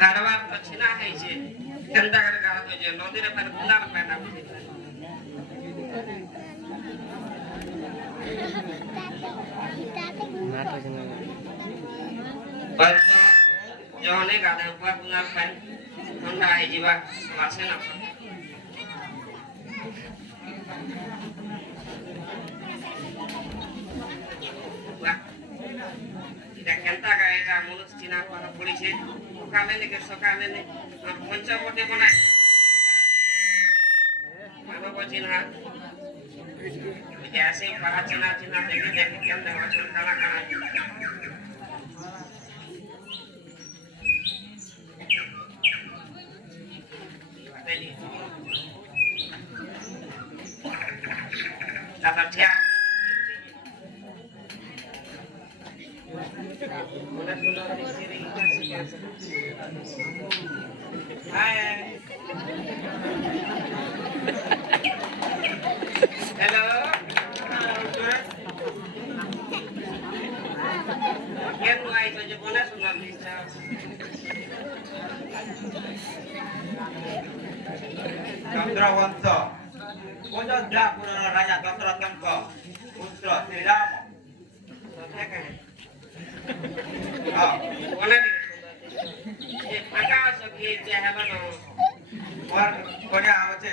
গাড়বার তো ছিনা হয়েছে কেনটা করে গাড়া হয়েছে নদীর পার গুলার পায়না বুঝিতে হয়তো জনে গাড়া উপর গুলার পায় ঠান্ডা হয়ে যাবা মাছে না এটা কেনটা গায়ে এটা মনুষ চিনা করা পড়েছে সকালে নে আর পঞ্চবটে বনায় মানব চিনা ऐसे पढ़ा चला चिना देखे देखे के अंदर वचन काला काला दादा क्या हाय हेलो क्या हुआ है तुझे बोला सुना लिस्टा चंद्रवंश अयोध्या पुराना राजा दशरथ का पुत्र श्री राम क्या कहे हाँ बोला नहीं ये प्रकाश की चाहे बनो और कोने आवे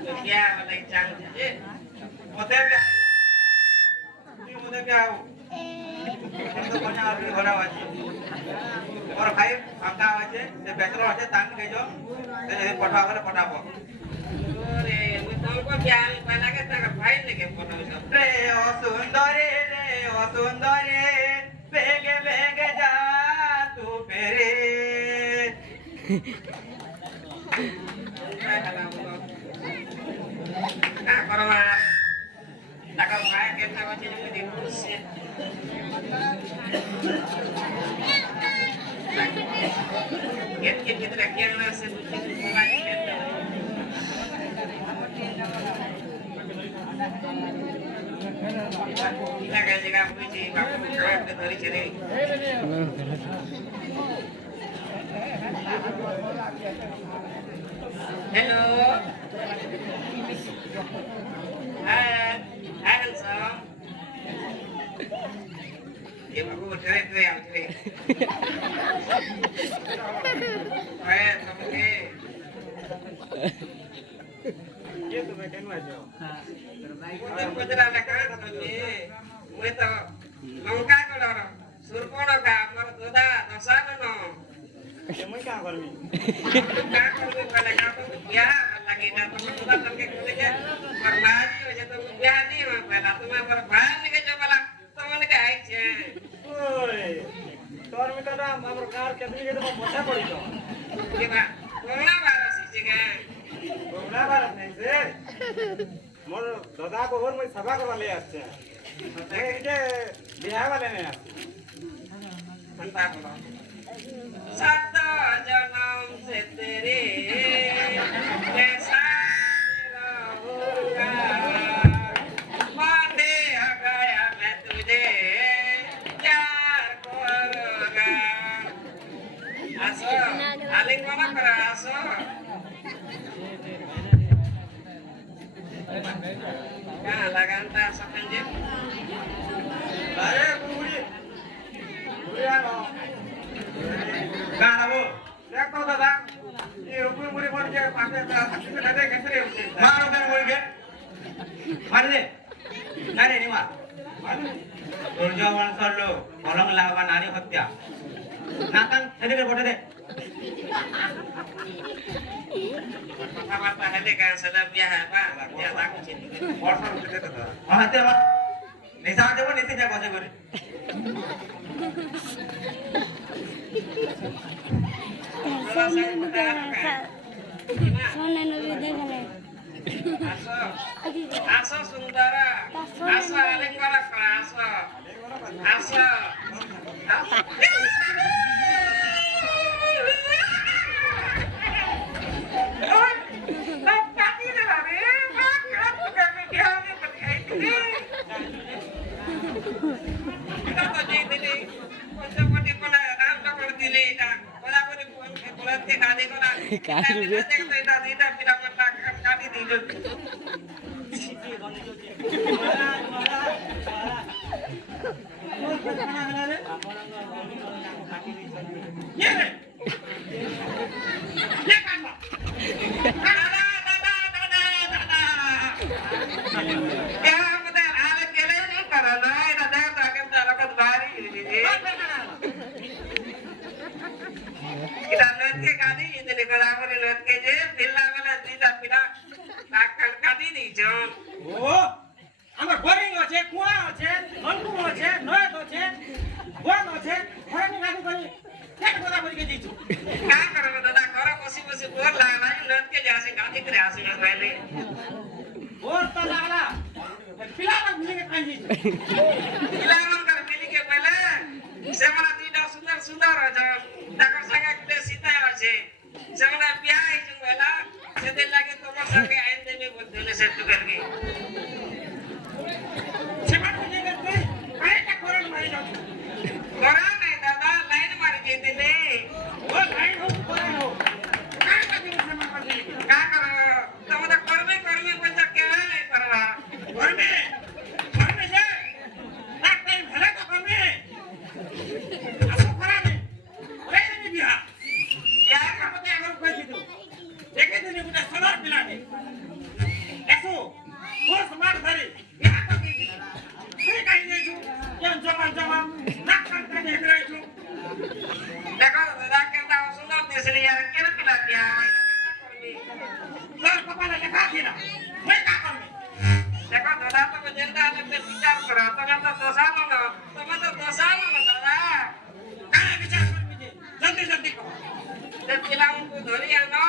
तो क्या वाला चांद है मोते भी आओ तो कोने आवे घोड़ा वाचे और भाई आपका वाचे से बैचलर वाचे तान के जो ते पठा वाला पठाबो अरे मैं तुमको क्या पहला के तक भाई लेके फोटो सब रे ओ सुंदरी बेगे बेगे जा तू पेरे क्या करो यार तक भाई के तक वाचे जो देखो से कितना क्या से मोबाइल के kita kayak jika puji bapak keren dari sini hello hai handsome ya bapak keren tuh yang keren keren kamu ke ये तो मैं कहना चाहूँ मुझे गुजरा लगा तुझे मैं तो लंका को डरो सुरकोना का मर दोदा दसान नो ये मैं क्या करूँ क्या करूँ पहले क्या तो क्या लगे ना तो मैं दोदा लगे खुद के बर्बादी हो जाए तो क्या नहीं हो पहला तो मैं बर्बाद नहीं जो वाला तो मैंने क्या है चे ओए तोर में तो ना हमारे कार कितनी के तो पता पड़ी तो ये बात कोना बारा सीखे के कोना बारा नहीं से मोर दादा को और मैं सभा करवा ले आते हैं ये बिहार वाले ने अंता बोलो सात जन्म से तेरे कैसा होगा माने आ गया मैं तुझे प्यार करूंगा असो आलिंगन করে আসো হ্যাঁ লাগানটা আসো যে আরে বুড়ি বুড়ি আনো গানাবো দেখো দাদা এই উপরে মুড়ি মরে যে পাশে দাদা কেসরে উঠছে মারো কেন মুড়িকে মারি দে নারে নিমা দুর্যোগ মানুষের কলম লাগবা নারী হত্যা নাকান সেদিকে বটে দে কথাবার্তা হেলে গায়ে সেটা বিয়া হয় বা বিয়া লাগুছে বর্ষা উঠে দাদা হাতে আমার নিশা দেব নিতে যা বসে করে सोने नदी देखले আসো আসো সুন্দরা আসো আলিঙ্গন কর আসো আসো ও আমার বোরিং আছে কুয়া আছে নলকূপ আছে নয়ত আছে বন আছে হরানি গাড়ি করে এক কথা বলি কে দিছু ওর তো লাগলা পিলা না মিলে কে কাই দিছু সেবা মিলে কে আরেকটা করে মারি যাও ও লাইন হোক করে হোক কাই কা দিন সেবা করে করবে করবে যে এক টাইম ভেলা তো করবে আসো করা দে ওই দিন বিয়া বিয়া কামতে আগর কই দিতো দেখে দিন গুটা সোনার পিলাতে এসো ও সমার ধরে বিয়া করে দিতো সেই কাই দিছু কেন জমা জমা নাক কান কানে হেরাইছু তোর কপালে লেখা আছে না ওই কা করবে দেখো দাদা তুমি যেটা বিচার করো তোমার তো দোষালো না তোমার তো দোষালো না দাদা কানে বিচার করবি যে জলদি জলদি কর যে পিলাଙ୍କୁ ধরি আনো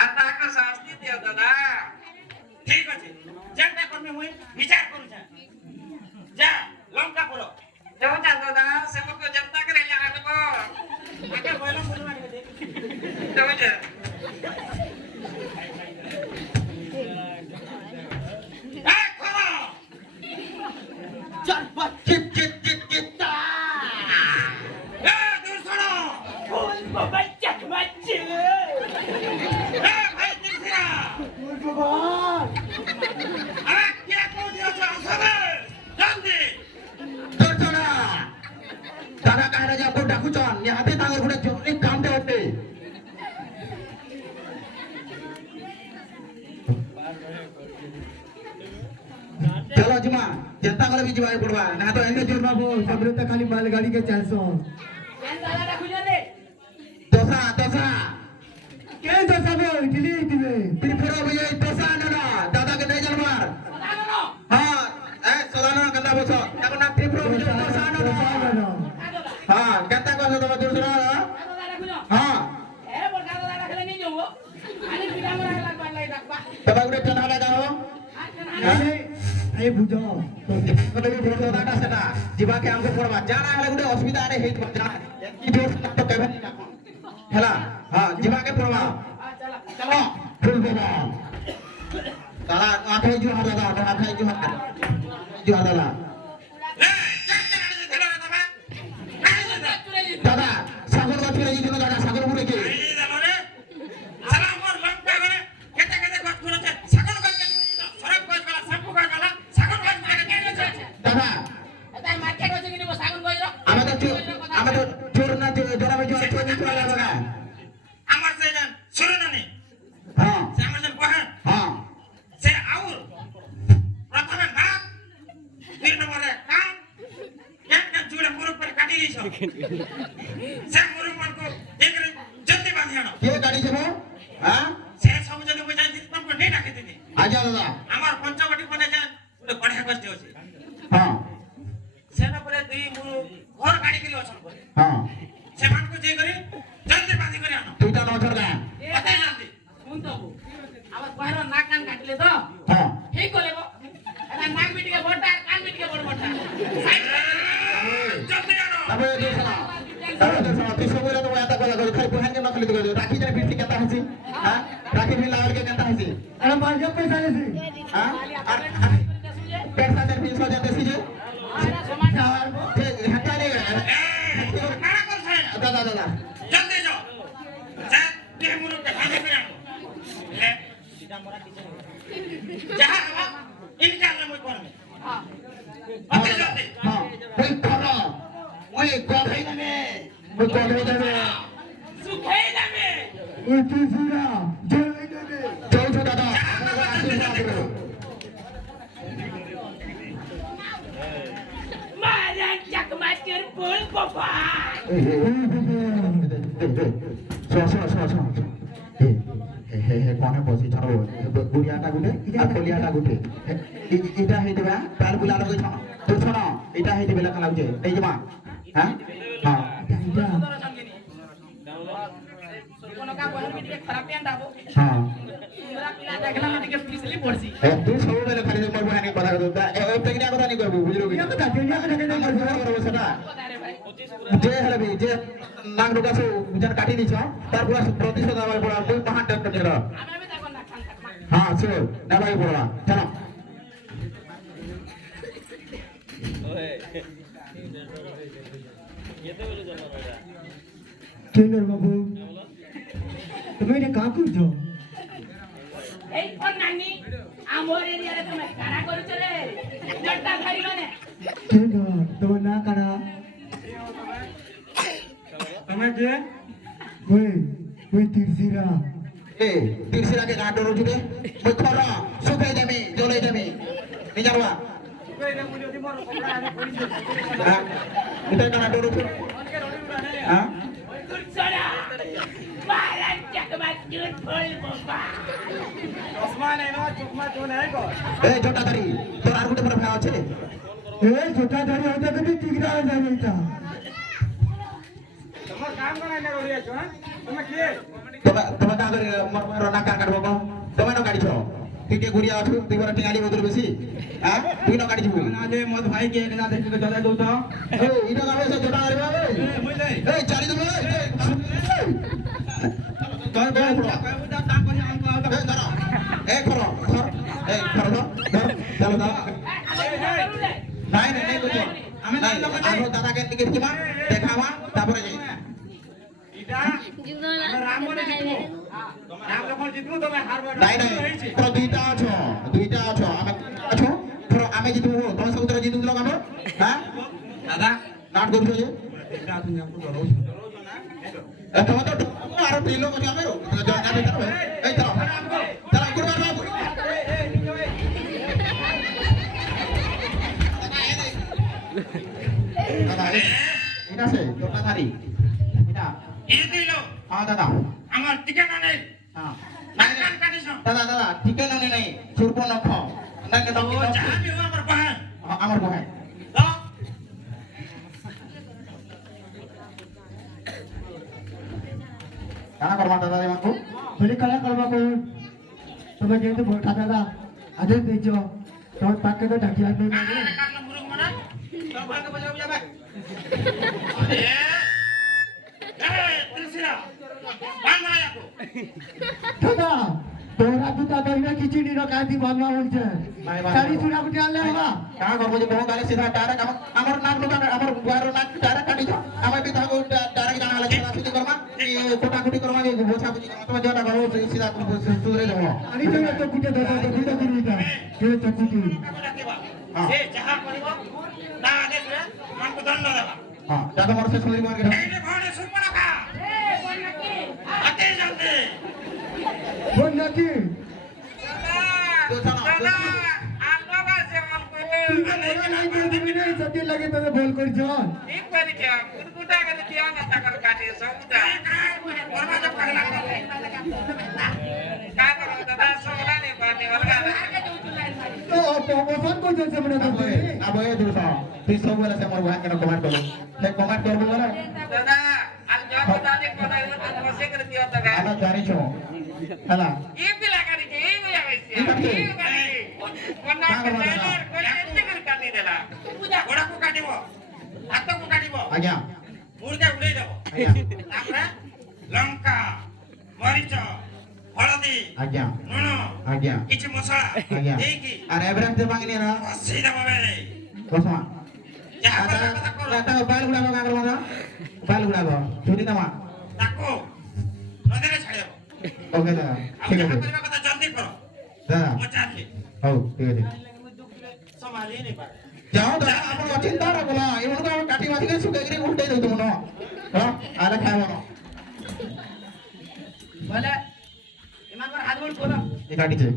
আর তাকে শাস্তি দিও দাদা ঠিক আছে যেটা করবে মুই বিচার করুছা যা লঙ্কা পড়ো যাও দাদা সেমকে জনতা করে আনবো আগে বললাম বলবা দে যাও যা এই খোলো চটপট চিপ চিপ চিপ চিপ তা এ দূর সরো কোন বাবা চাক মারছে এ ভাই দিছিরা কোন বাবা আরে কে কোন দিয়েছ আসলে জলদি দূর সরো দাদা কাহরে যা কোটা কুচন ইহাতে তাঙ্গর গুড়ে জোরে কামতে হতে चलो जुमा जनता को भी जुमा पड़वा ना तो एने जोर बाबू सबरे तो खाली मालगाड़ी के 400 दोसा दोसा के दोसा बो इडली दिबे त्रिपुरा भैया दोसा ना दादा के नहीं जलमार हां ए सोदानो गंदा बोसो ताको ना त्रिपुरा भैया दोसा ना हां गंदा को तो दूर सुना हां ए बोल दादा रखले नहीं जो आनी पिटा मरा लाग बाल लाई रखबा तब गुडे चना जाओ এই বুঝো কত বি বড় দাটা সেটা জিবাকে আমকে পড়বা জানা হলে গুটে অসুবিধা আরে হেইত জানা কি জোর তো কেবে নি না হেলা हां জিবাকে পড়বা চলো ফুল দেবা তালা আঠাই জু হাত দাদা আঠাই জু হাত দাদা দাদা সাগর গাছ ফিরে দিতে দাদা সাগর পুরে কে ସେ ମୁରୁମାନଙ୍କୁ ଏକରେ ଜଲ୍ଦି ବାନ୍ଧି ଆଣ କିଏ ଗାଡ଼ି ଯିବ হ্যাঁ ସେ ସବୁ ଯଦି ମୁଁ ଯାଇଥିଲି ତମକୁ ନେଇ ଡାକିଥିଲି ଆଜ୍ଞା ଦାଦା আমার পঞ্চবটি বনে যায় ଗୋଟେ ବଢିଆ ଗୋଷ୍ଠୀ ଅଛି ହଁ ସେନା ପରେ ଦୁଇ ମୁଁ ଘର କାଢିକିରି ଅଛନ୍ ପରେ ହଁ ସେମାନଙ୍କୁ ଯାଇ କରି ଜଲ୍ଦି ବାନ୍ଧି କରି ଆଣ ଦୁଇଟା ନଜର ଗାଁ ଅତି ଜଲ୍ଦି শুন তো আমার কয়র নাক কান কাটলে তো ହଁ ঠিক করে এটা নাক মিটিকে বড়টা আর কান মিটিকে বড় বড়টা জলদি আনো তারপরে দেখছ না তারপরে দেখছ না তুই সবুরে তো এত কথা কই খালি পুহান কে নকলি তো রাখি যায় ফিরতি কেতা হইছি হ্যাঁ রাখি ফির লাগল কে কেতা হইছি আরে মার কে পয়সা দেছি হ্যাঁ আর पैसा दे 300 दे देसी जे हटा ले কারা করছে दादा दादा জলদি যাও যা দেহ মুরুকে বাঁধি করে আনো লে যাহা হবা ইনকা আল্লাহ মই করবে অতি জলদি हां कोई करो ओए गधई दे ओए गधई दे সুখাই যাবে ओए तीसरा जल दे जाओ जो दादा आशीर्वाद करो মারা চাকমাচের ফুল বাবা कौन बसी छो गुड़ियाटा गुटे आ कोलियाटा गुटे इटा हेतिबा पाल बुला लगे छ तो छन इटा हेतिबा लखा लागजे नै जमा हां हां इटा কোন কা বহর মিটিকে খারাপ পেন দাবো हां তোরা পিলা দেখলা মিটিকে পিছলি পড়ছি तू सब बेले खाली मोर बहानी कथा करता ए तगनिया कथा नहीं करबो बुझलो कि কথা তেনিয়া कथा नहीं करबो सेटा আরে ভাই जे हले भी जे नाग डुका से जन काटी दिछ तार पूरा प्रतिशत आवे पड़ा कोई महान टाइप कर আমি দেখো না খান থাকমা हां चल ना भाई पड़ा चलो কেন বাবু তুমি এটা কাজ করছো এই কোন নানি আমর এরিয়ারে তুমি কারা করছ রে জট্টা ধরিল নে কেন তোমার না কারা તમે કે ওই ওই তিরসিরা ए तिरसिरा के गांडो रोजु दे মই खरा सुखाई देमी जलाई देमी नि जानवा हां এটা গাंडो रोजु हां কুরছরা মারা চাকমাচের ফুল বাবা ए छोटा धरी तोर আর গুটে পরে ভাই আছে এই ছোটা ধরে হতে তুমি টিকরা হয়ে যাবে এটা तोबा तोबा का करे मर ना का काटबो को तमे न गाड़ी छ তুই কে ঘুরিয়া আছু তুই বড় টিঙালি বদল বেশি হ্যাঁ তুই ন গাড়ি যাবি না যে মদ ভাই কে একলা দেখি তো জলাই দউ তো এই ইটা গাবে সে জটা আরে বাবা মই যাই এই চারি দবে তোর বড় বড় কাম করি আম এই ধর এই করো ধর এই ধর ধর চলো দাও নাই নাই নাই কইছো আমি নাই আরো দাদা কে টিকে দিবা দেখাবা তারপরে যাই নাই নাই তোর দুইটা আছো আমি আছো তোর আমি জিতবো তোমার সব তোরা জিতু লাগাবো হ্যাঁ দাদা নাট করছো যে তোমার তো আর তিন লোক আছে আমি জনকা দিতে হবে এই চলো চলো গুরবার বাবু দাদা এটা সে তোটা ধারি এটা এ দিল হ্যাঁ দাদা আমার ঠিকানা নেই হ্যাঁ নাক কান কাটিছ দাদা দাদা ঠিকানা নেই সুরপনখ না কে ও যাহা বি হো আমার বাহান আমার বহে তো কানা করবা দাদা দেমাকু বলে কালা করবা কই তুমি যেহেতু ভোটা দাদা আদেশ দিচ্ছ তোমার পাকে তো ডাকি আসবে না আরে কাটলা মুরুক মানা তো ভাগ বাজাও যাবে এ তিরসিরা বান্ধা ইয়াকো দাদা তোরা দুটা ধরবে খিচুড়ি রকাতি বাংলা বলছে চারি চূড়া গুটি আনলে হবা কানা করবো যে বহু গালে সিধা ডাইরেক্ট আমার নাক লোটা আমার গুয়ার নাক ডাইরেক্ট কাটি দাও আমার বি থাকো ডাইরেক্ট জানা লাগে সুতি করবা এই কোটাকুটি করবা এই বোঝা বুঝি করবা তোমার যেটা করো সিধা সুরে দেবো আমি তো তো গুটে ধরো তো গুটে দিবিটা কে তো গুটি সে যাহা করিব তা আদেশ রে মানকু দণ্ড দেবা হ্যাঁ দাদা মোর সে সুরি মার এই রে ভাড়ে সুরপনখা এ কোন নাকি আতে জলদি বল নাকি তো জানা দাদা আর বাবা যেমন করে তুমি নাই দিবি নাই सती लगे तो बोल कर जो एक बारी क्या कुरकुटा करे दिया ना ताकर काटे समुदा बरमाजा पगला काय करो दादा सोला ने पाने वाला तो प्रमोशन को जो से बना दो अब ये दूसरा तू सब वाला से मोर भाई के कमेंट करो हे कमेंट कर बोला दादा आज जो बता दे कोना यो तो मसे कर दिया दादा आना जानी छो हला ये पिला करी के ये या वैसे ये करी कोना के जाइलर कोई एते कर काटी देला पूजा घोड़ा को काटिबो हाथ को काटिबो आज्ञा मुर्दा उड़े देबो आज्ञा तापरे लंका मरीच हळदी आज्ञा नुण आज्ञा किछि मसला आज्ञा देकी अरे एवरेम ते मांगनी ना सीधा बाबे बसमा ଯାହା आता କରିବା କଥା କର आता बाल गुड़ा का कर मांगा बाल गुड़ा को छुरी दमा ତାକୁ ନଦୀରେ ଛାଡ଼ିବ ओके दादा ଆଉ ठीक ଯାହା है କରିବା କଥା ଜଲ୍ଦି କର दादा ମୁଁ ଚାଲିଲି हो ठीक है ସମ୍ଭାଳି नहीं ପାରେ जाओ दादा आपण चिंता रे बोला एवं तो काटी माथि के सुके गिरी उल्टे दे तुम न हां आले खाबो न बोले इमान पर हाथ बोल बोलो ये काटी छे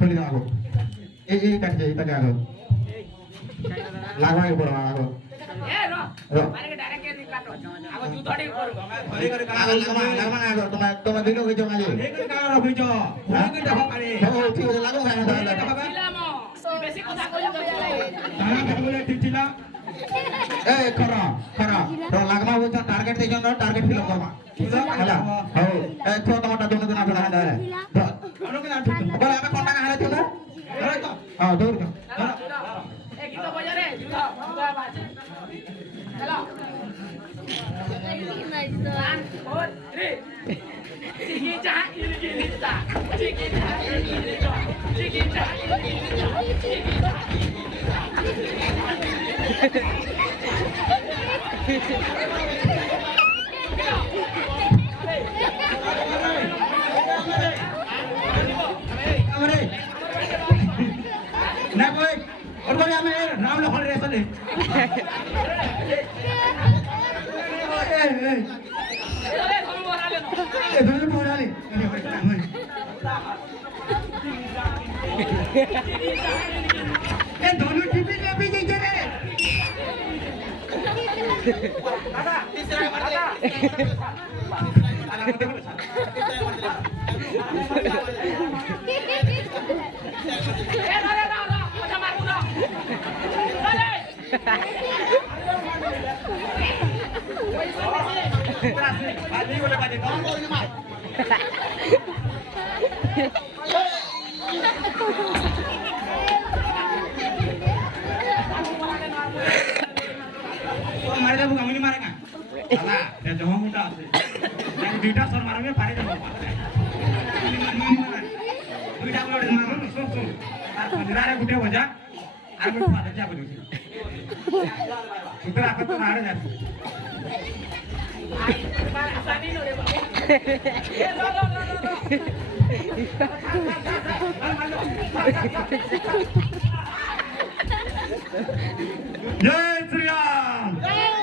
खोली दो आगो ए काटी छे इता के आगो लागवा के पड़वा आगो ए रो रो मारे के डायरेक्ट के काटो अब तू थोड़ी करू आगो लागवा आगो तुम दिनो के जो आजे हो ठीक है लागो खाना दादा पिलामो बेसी কথা কইলা ए खरा खरा तो लागवा वो टारगेट दे जो टारगेट फिल करवा हला हो ए तो टमाटर दोनों दिन बना दे बोले हमें कोंटा का हाले थे ना हां दूर का ए गीत बजा रे जुड़ा जुड़ा बाज हेलो 1 4 3 चिकी चा इली चा चिकी चा इली चा चिकी चा इली चा चिकी चा अरे ना कोई और कोई हमें राम लखन रे सले ए हम बोला ले ए दोनों बोला ले ए दोनों टीपी ले भी जाइए रे दादा तीसरा मार दे ए रे रा मजा मारू ना चले आदमी बोले बाजे कौन बोल मार तो मारे जब गमनी मारेगा साला ये जो मोटा আছে আমি দুইটা সর মারবে পারে যাব দুইটা করে মারো শুন শুন আর পজিরারে গুটে বজা আর গুটে পাতে যাব দিছি সুতরা কত মারে যাচ্ছে आसानी नो रे ए लो लो लो लो जय श्री राम